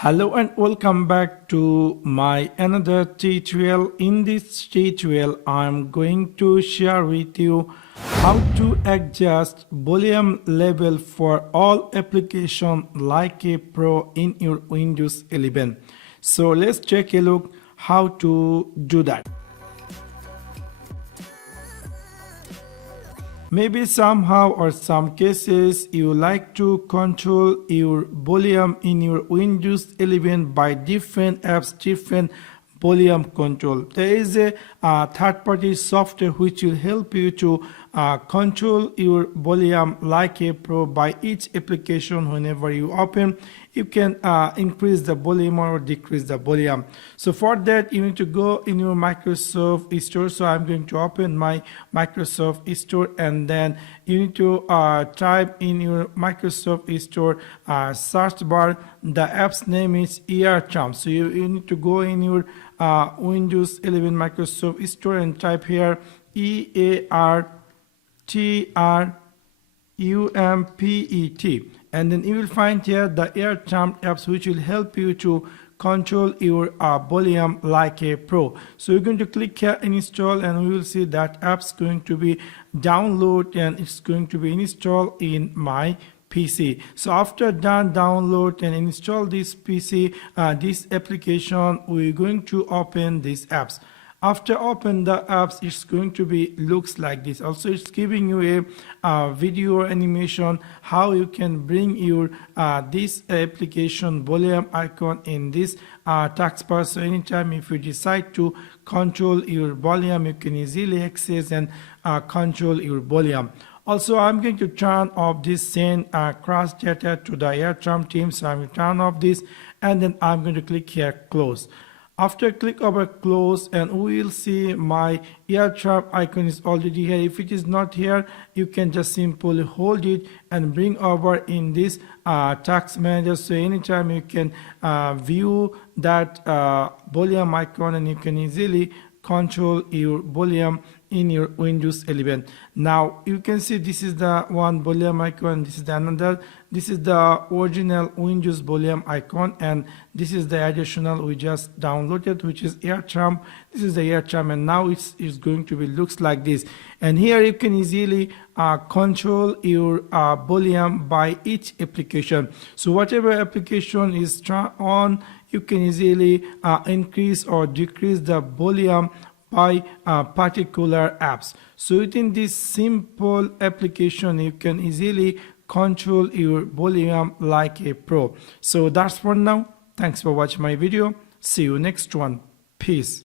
Hello and welcome back to my another tutorial. In this tutorial I'm going to share with you how to adjust volume level for all applications like a pro in your Windows 11. So let's take a look how to do that. Maybe somehow or some cases you like to control your volume in your Windows 11 by different apps, different volume control. There is a third-party software which will help you to control your volume like a pro by each application. Whenever you open, you can increase the volume or decrease the volume. So for that you need to go in your Microsoft Store. So I'm going to open my Microsoft Store, and then you need to type in your Microsoft Store search bar. The app's name is EarTrumpet. So you need to go in your Windows 11 Microsoft Store and type here EarTrumpet, and then you will find here the EarTrumpet apps which will help you to control your volume like a pro. So you're going to click here install, and we will see that app's going to be download and it's going to be installed in my PC. So after done download and install this PC, this application, we're going to open these apps. After open the apps, it's going to be looks like this. Also, it's giving you a video animation how you can bring your this application volume icon in this taskbar. So anytime if you decide to control your volume, you can easily access and control your volume. Also, I'm going to turn off this send cross data to the EarTrumpet team. So I'm going to turn off this, and then I'm going to click here close. After click over close, and we will see my EarTrumpet icon is already here. If it is not here, you can just simply hold it and bring over in this task manager. So anytime you can view that volume icon, and you can easily control your volume in your Windows 11. Now you can see this is the one volume icon, this is the another. This is the original Windows volume icon, and this is the additional we just downloaded, which is EarTrumpet. This is the EarTrumpet, and now it's going to be looks like this. And here you can easily control your volume by each application. So whatever application is on, you can easily increase or decrease the volume by particular apps. So within this simple application, you can easily control your volume like a pro. So that's for now. Thanks for watching my video. See you next one. Peace.